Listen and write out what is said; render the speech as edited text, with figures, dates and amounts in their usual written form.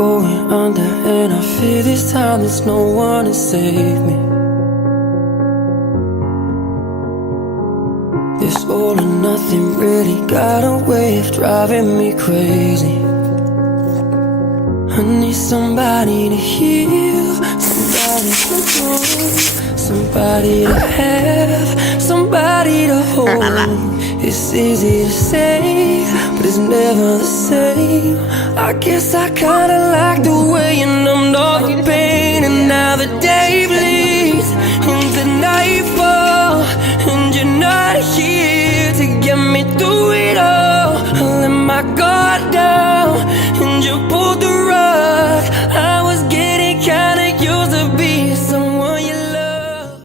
going under, and I fear this time there's no one to save me. This all or nothing really got a way of driving me crazy. I need somebody to heal, somebody to know, somebody to have, somebody to hold. It's easy to say, but it's never the same. I guess I kinda like the way you numbed all the pain, and now the day